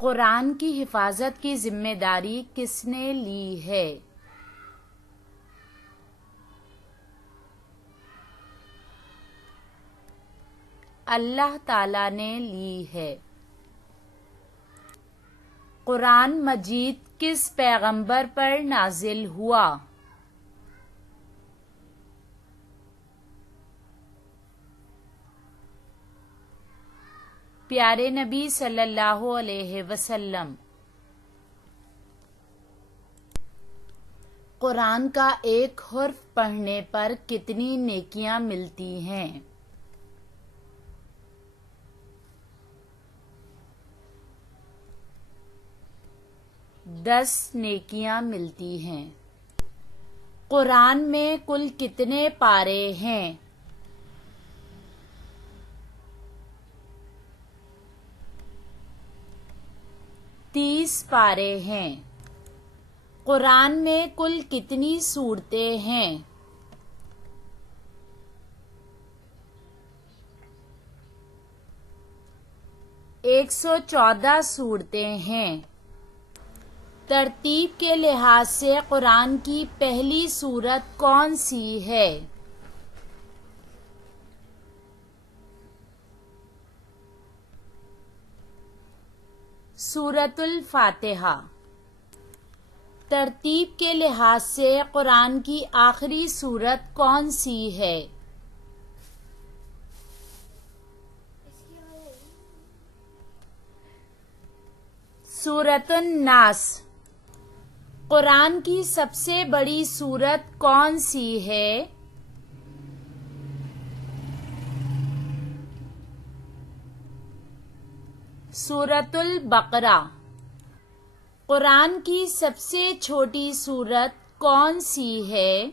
قرآن کی حفاظت کی ذمہ داری کس نے لی ہے؟ اللہ تعالیٰ نے لی ہے۔ قرآن مجید کس پیغمبر پر نازل ہوا؟ پیارے نبی صلی اللہ علیہ وسلم۔ قرآن کا ایک حرف پڑھنے پر کتنی نیکیاں ملتی ہیں؟ 10 نیکیاں ملتی ہیں۔ قرآن میں کل کتنے پارے ہیں؟ 30 پارے ہیں۔ قرآن میں کل کتنی سورتیں ہیں؟ 114 سورتیں ہیں۔ ترتیب کے لحاظ سے قرآن کی پہلی سورت کون سی ہے؟ سورۃ الفاتحہ۔ ترتیب کے لحاظ سے قرآن کی آخری سورت کون سی ہے؟ سورۃ الناس۔ قرآن کی سب سے بڑی سورت کون سی ہے؟ سورۃ البقرہ۔ قرآن کی سب سے چھوٹی سورت کون سی ہے؟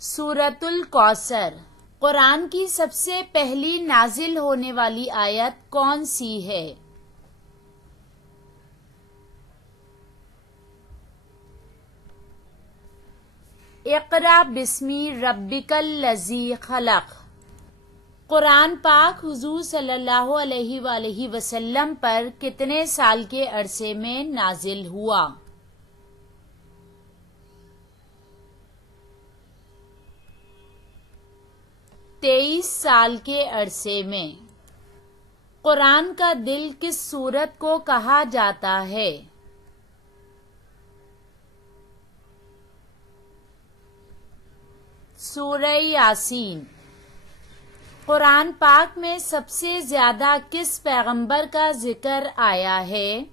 سورۃ الکوثر۔ قرآن کی سب سے پہلی نازل ہونے والی آیت کون سی ہے؟ اقرأ بسم ربک الذی خلق۔ قرآن پاک حضور صلی اللہ علیہ وآلہ وسلم پر کتنے سال کے عرصے میں نازل ہوا؟ 23 سال کے عرصے میں۔ قرآن کا دل کس سورت کو کہا جاتا ہے؟ سورہ یاسین۔ قرآن پاک میں سب سے زیادہ کس پیغمبر کا ذکر آیا ہے؟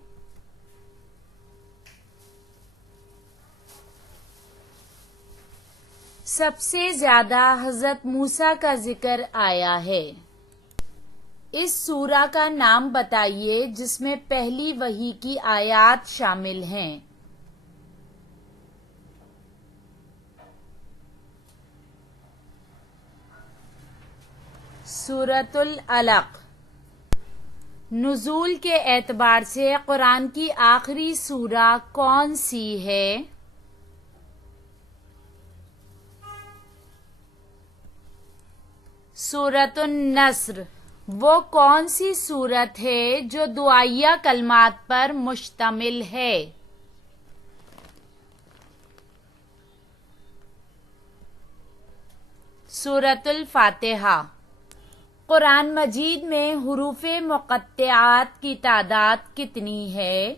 سب سے زیادہ حضرت موسیٰ کا ذکر آیا ہے۔ اس سورہ کا نام بتائیے جس میں پہلی وحی کی آیات شامل ہیں۔ سورۃ العلق۔ نزول کے اعتبار سے قرآن کی آخری سورہ کون سی ہے؟ سورۃ النصر۔ وہ کون سی سورت ہے جو دعائیہ کلمات پر مشتمل ہے؟ سورۃ الفاتحہ۔ قرآن مجید میں حروف مقطعات کی تعداد کتنی ہے؟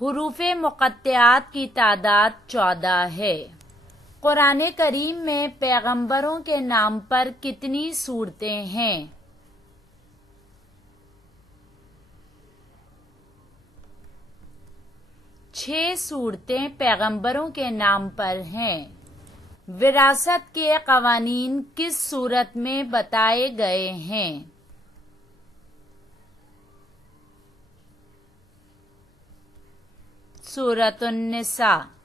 حروف مقطعات کی تعداد 14 ہے۔ قرآن کریم میں پیغمبروں کے نام پر کتنی سورتیں ہیں؟ چھ سورتیں پیغمبروں کے نام پر ہیں۔ وراثت کے قوانین کس سورت میں بتائے گئے ہیں؟ سورۃ النساء۔